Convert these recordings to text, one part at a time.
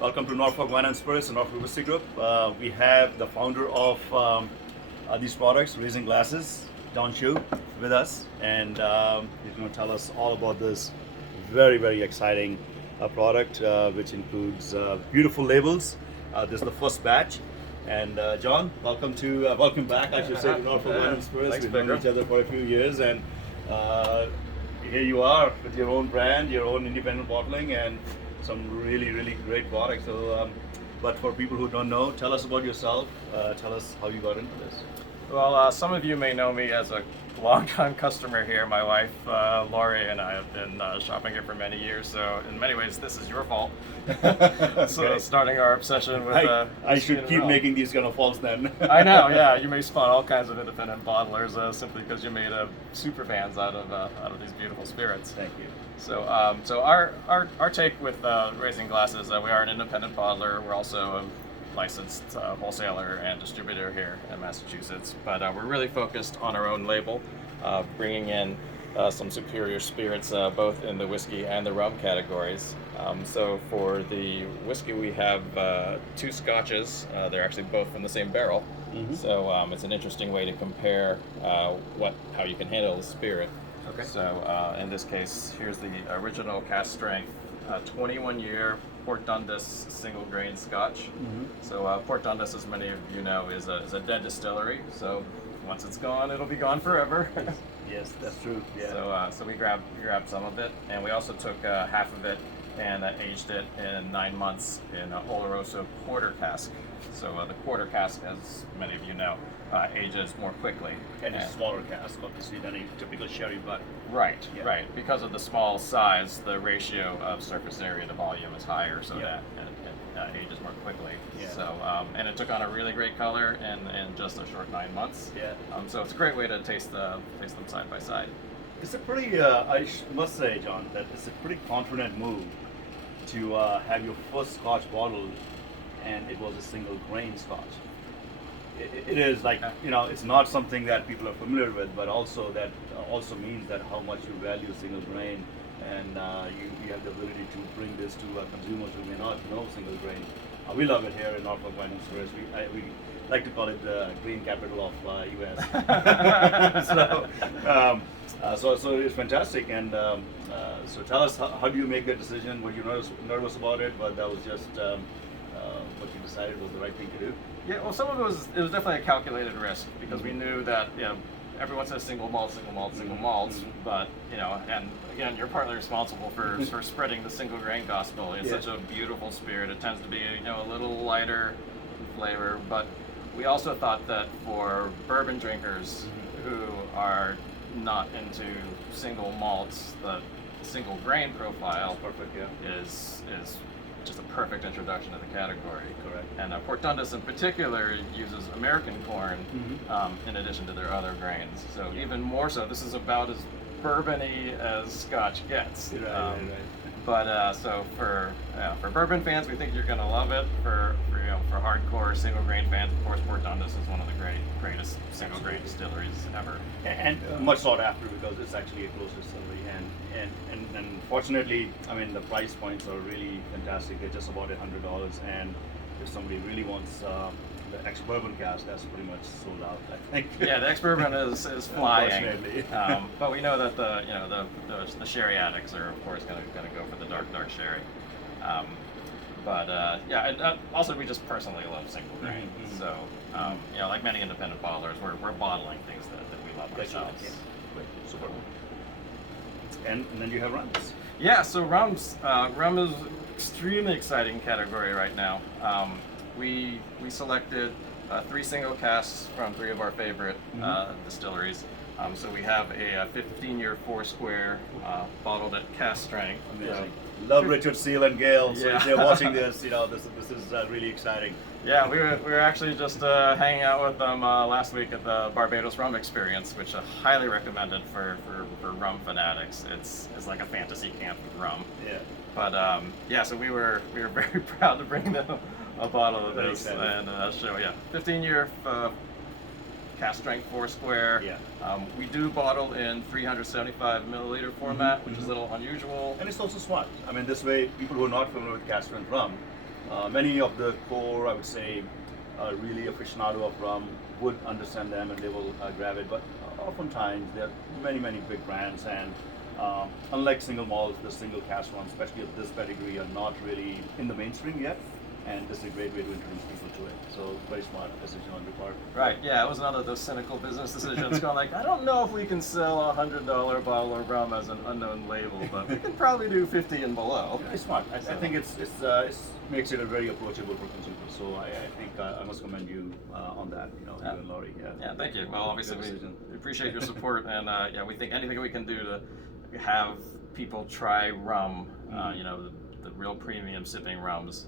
Welcome to Norfolk Wine and Spirits and Norfolk Whiskey Group. We have the founder of these products, Raising Glasses, Don Chu, with us, and he's going to tell us all about this very exciting product, which includes beautiful labels. This is the first batch, and John, welcome back, I should say, to Norfolk Wine and Spirits. Thanks, We've known each other for a few years, and here you are with your own brand, your own independent bottling, and some really great products. So, but for people who don't know, tell us about yourself. Tell us how you got into this. Well, some of you may know me as a longtime customer here. My wife, Lorri, and I have been shopping here for many years. So, in many ways, this is your fault. So, Okay. starting our obsession with. I should whiskey keep and making these kind of faults then. I know, yeah. You may spawn all kinds of independent bottlers simply because you made super fans out of these beautiful spirits. Thank you. So, our take with Raising Glasses, we are an independent bottler. We're also a licensed wholesaler and distributor here in Massachusetts, but we're really focused on our own label, bringing in some superior spirits, both in the whiskey and the rum categories. So for the whiskey, we have two scotches. They're actually both from the same barrel. Mm-hmm. So it's an interesting way to compare how you can handle the spirit. Okay. So in this case, here's the original cast strength 21-year Port Dundas single grain Scotch. Mm-hmm. So Port Dundas, as many of you know, is a dead distillery. So once it's gone, it'll be gone forever. Yes, that's true. Yeah. So we grabbed some of it, and we also took half of it and aged it in 9 months in a Oloroso quarter cask. So the quarter cask, as many of you know, ages more quickly. And it's smaller cask, obviously, than a typical sherry, but Right, Yeah. right. Because of the small size, the ratio of surface area to volume is higher, so Yeah. that it ages more quickly. Yeah. So, and it took on a really great color in just a short 9 months. yeah. So it's a great way to taste them side by side. It's a pretty, must say, John, that it's a pretty confident move to have your first Scotch bottled, and it was a single grain Scotch. It is like, it's not something that people are familiar with, but also that also means that how much you value single grain, and you have the ability to bring this to consumers who may not know single grain. We love it here in Norfolk Wine and Spirits. We like to call it the green capital of US. So it's fantastic, and so tell us, how do you make that decision? Were you nervous about it, but that was just what you decided was the right thing to do? Yeah, well, some of it was definitely a calculated risk because we knew that everyone says single malt, Mhm. but and again, you're partly responsible for spreading the single grain gospel. It's Yeah. such a beautiful spirit. It tends to be a little lighter in flavor, but we also thought that for bourbon drinkers who are not into single malts, the single grain profile Perfect, yeah. is just a perfect introduction to the category. Correct. And Port Dundas in particular uses American corn Mhm. in addition to their other grains. So even more so, this is about as bourbony as Scotch gets. Right. But so for bourbon fans, we think you're gonna love it. For hardcore single grain fans, of course, Port Dundas is one of the greatest single grain distilleries ever. And much sought after because it's actually a close distillery, and fortunately, I mean, the price points are really fantastic. They're just about $100, and if somebody really wants the ex-bourbon cask, that's pretty much sold out, I think. Yeah, the ex-bourbon is flying. Unfortunately. But we know that the sherry addicts are of course gonna go for the dark sherry. And also we just personally love single grain. Mhm. So like many independent bottlers, we're bottling things that we love ourselves. Yeah. Super. And then you have rums. Yeah, so rum is extremely exciting category right now. We selected 3 single casks from 3 of our favorite distilleries. So we have a 15-year 4-square bottled at cask strength. Amazing. Love Richard Seal and Gale. So Yeah. if they're watching this, this is really exciting. Yeah, we were actually just hanging out with them last week at the Barbados Rum Experience, which I highly recommended for rum fanatics. It's like a fantasy camp with rum. Yeah. But so we were very proud to bring them a bottle of Very this excited. and show 15-year cast strength 4-square. Yeah. We do bottle in 375 milliliter format, which is a little unusual. And it's also smart. I mean, this way, people who are not familiar with cask strength rum Many of the core, I would say, really aficionado of rum would understand them and they will grab it. But oftentimes there are many big brands, and unlike single malts, the single cask ones, especially of this pedigree, are not really in the mainstream yet. And this is a great way to introduce people to it. So very smart decision on your part. Right, yeah, it was another of those cynical business decisions going like, I don't know if we can sell $100 bottle of rum as an unknown label, but we can probably do 50 and below. It's smart. I think it's makes it a very approachable for consumers. So I think I must commend you on that. You know, you and Lorri. Yeah, thank you. Well, obviously we appreciate your support, and yeah, we think anything we can do to have people try rum, you know, the real premium sipping rums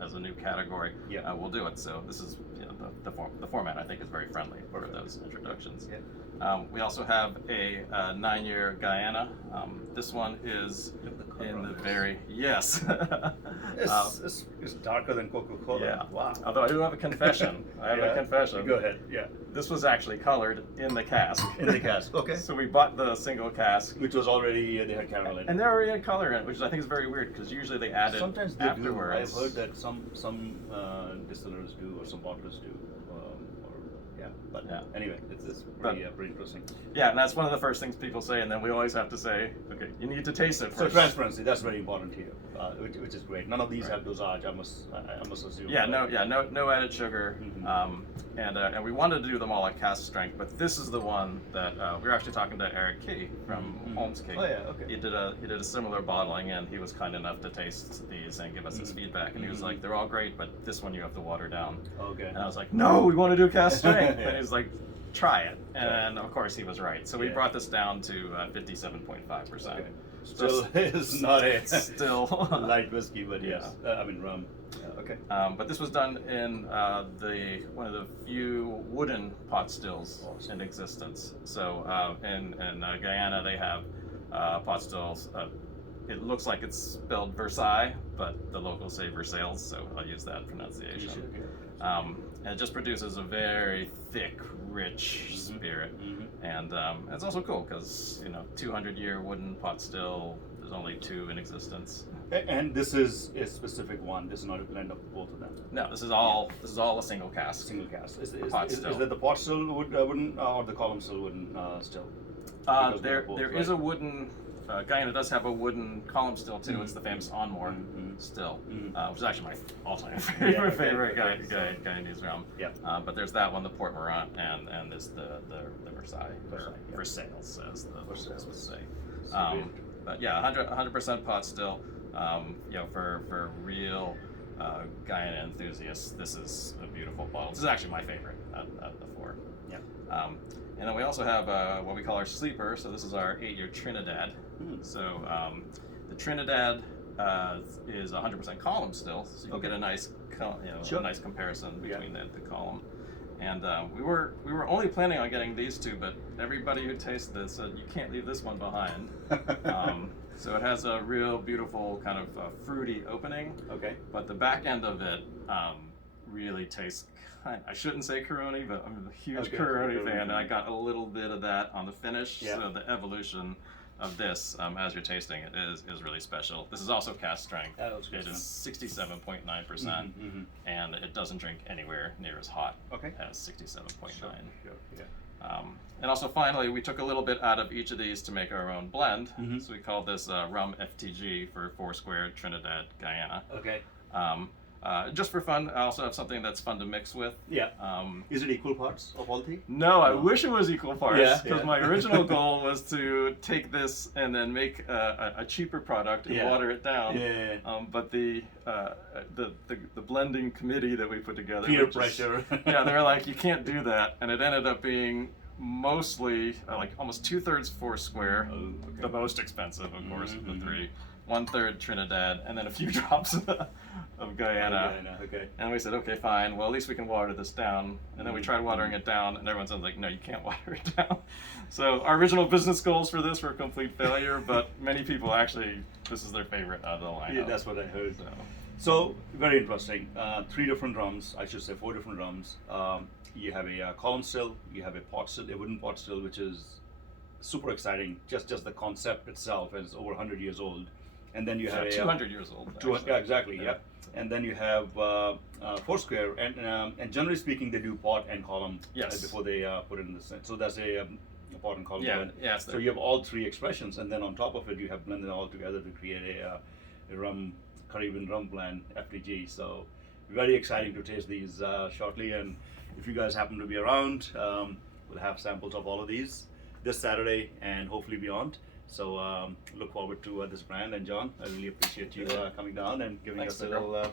as a new category, we'll do it. So this is, you know, the format I think is very friendly for those introductions. We also have a 9-year Guyana. This one is in the very It's darker than Coca-Cola. Yeah. Wow. Although I do have a confession. I have a confession. Go ahead. Yeah. This was actually colored in the cask. In the cask. Okay. So we bought the single cask, Which was already they had caramel in it. and they already had color in it, which I think is very weird because usually they add it Sometimes they afterwards. do. I've heard that some distillers do or some bottlers do. But anyway, it's pretty interesting. Yeah, and that's one of the first things people say, and then we always have to say, okay, you need to taste it So first. transparency, that's very important here, which is great. None of these have dosage. I must assume. No added sugar, and we wanted to do them all at cask strength, but this is the one that we were actually talking to Eric Key from Holmes Key. Oh yeah, okay. He did a similar bottling, and he was kind enough to taste these and give us his feedback, and he was like, they're all great, but this one you have to water down. Okay. And I was like, no, we want to do cask strength. And he's like, try it. And of course he was right. So we brought this down to 57.5%. Okay. Still is not a still light whiskey, but yes, I mean rum. Okay. But this was done in one of the few wooden pot stills in existence. So in Guyana they have pot stills. It looks like it's spelled Versailles, but the locals say Versailles, so I'll use that pronunciation. And it just produces a very thick, rich spirit, and it's also cool because 200-year wooden pot still. There's only 2 in existence. And this is a specific one. This is not a blend of both of them. No, this is all a single cask. Single cask. Is still. that the pot still wooden or the column still wooden still? There is a wooden. Guyana does have a wooden column still too. It's the famous Onmore still, which is actually my all-time favorite Guyanese rum. But there's that one, the Port Morant, and there's the Versailles, Versailles, as the locals would say. But yeah, 100% pot still. For real Guyana enthusiasts, this is a beautiful bottle. This is actually my favorite of the 4. And then we also have what we call our sleeper. So this is our 8-year Trinidad. So the Trinidad is 100% column still, so you get a nice, a nice comparison between the column. And we were only planning on getting these 2, but everybody who tasted this said you can't leave this one behind. So it has a real beautiful kind of fruity opening. Okay. But the back end of it really tastes. I shouldn't say Caroni, but I'm a huge Caroni fan, and I got a little bit of that on the finish. So the evolution of this, as you're tasting it, is really special. This is also cask strength. It is 67.9%, and it doesn't drink anywhere near as hot as 67.9. And also, finally, we took a little bit out of each of these to make our own blend. So we called this Rum FTG for Foursquare Trinidad Guyana. Okay. Just for fun, I also have something that's fun to mix with. Is it equal parts of all 3? No, I wish it was equal parts, because my original goal was to take this and then make a cheaper product and water it down. But the blending committee that we put together, peer pressure. They were like, you can't do that, and it ended up being mostly like almost 2/3 Foursquare, the most expensive, of course, of the 3. 1/3 Trinidad, and then a few drops of Guyana. And we said, okay, fine. Well, at least we can water this down. And then we tried watering it down, and everyone said, like, no, you can't water it down. So our original business goals for this were a complete failure, but many people actually, this is their favorite out of the lineup. Yeah, that's what I heard. So very interesting. 3 different rums, I should say 4 different rums. You have a column still, you have a pot still, a wooden pot still, which is super exciting. Just the concept itself is over 100 years old. and then you have a 200 years old. 200, actually. yeah, exactly, yeah. And then you have Foursquare, and generally speaking, they do pot and column Yes. before they put it in the set. So that's a pot and column. Yeah, blend. yeah, it's So the- you have all three expressions, and then on top of it, you have blended all together to create a rum Caribbean rum blend FTG. So very exciting to taste these shortly. And if you guys happen to be around, we'll have samples of all of these this Saturday and hopefully beyond. So look forward to this brand. And John, I really appreciate you coming down and giving Thanks, us a Pedro. little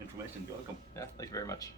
information. You're welcome. Yeah, thank you very much.